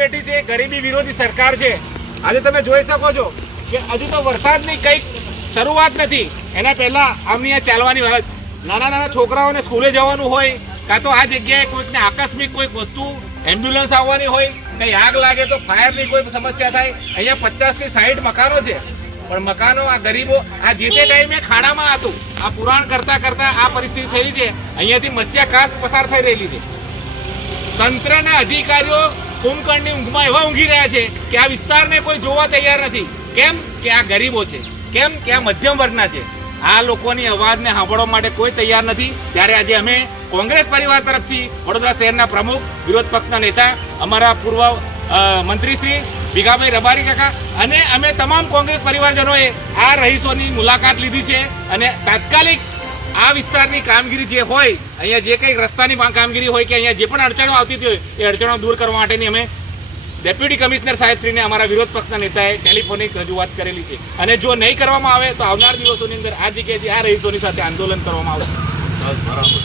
બેઠી છે ગરીબી વિરોધી સરકાર છે। આજે તમે જોઈ શકો છો કે હજુ તો વરસાદની કંઈક શરૂઆત નથી, એના પહેલા આમની આ ચાલવાની વાત। નાના નાના છોકરાઓને સ્કૂલે જવાનું હોય, કાં તો આ જગ્યાએ કોઈકને આકસ્મિક કોઈક વસ્તુ એમ્બ્યુલન્સ આવવાની હોય, કંઈ આગ લાગે તો ફાયરની કોઈ સમસ્યા થાય। અહીંયા 50 થી 60 મકાનો છે, પણ મકાનો આ ગરીબો આ જે તે ટાઈમે ખાડામાં હતું, આ પુરાણ કરતા કરતા આ પરિસ્થિતિ થયેલી છે। અહીંયાથી મત્સ્યકાસ પસાર થઈ રહેલી છે। તંત્રના અધિકારીઓ કુંભકર્ણની ઊંઘમાં એવા ઊંઘી રહ્યા છે કે આ વિસ્તારને કોઈ જોવા તૈયાર નથી। કેમ કે આ ગરીબો છે, કેમ કે આ મધ્યમ વર્ગના છે। આ લોકોની અવાજને સાંભળવા માટે કોઈ તૈયાર નથી। ત્યારે આજે અમે કોંગ્રેસ પરિવાર તરફથી વડોદરા શહેરના પ્રમુખ, વિરોધ પક્ષના નેતા, અમારા પૂર્વ મંત્રી શ્રી ભીખાભાઈ રબારી કાકા અને અમે તમામ કોંગ્રેસ પરિવારજનોએ આ રહીશોની મુલાકાત લીધી છે અને તાત્કાલિક આ વિસ્તારની કામગીરી જે હોય, અહીંયા જે કંઈક રસ્તાની કામગીરી હોય કે અહીંયા જે પણ અડચણો આવતી હોય એ અડચણો દૂર કરવા માટેની અમે ડેપ્યુટી કમિશનર સાહેબશ્રીને અમારા વિરોધ પક્ષના નેતાએ ટેલિફોનિક રજૂઆત કરેલી છે અને જો નહીં કરવામાં આવે તો આવનાર દિવસોની અંદર આ જગ્યાએથી આ રહીશોની સાથે આંદોલન કરવામાં આવશે।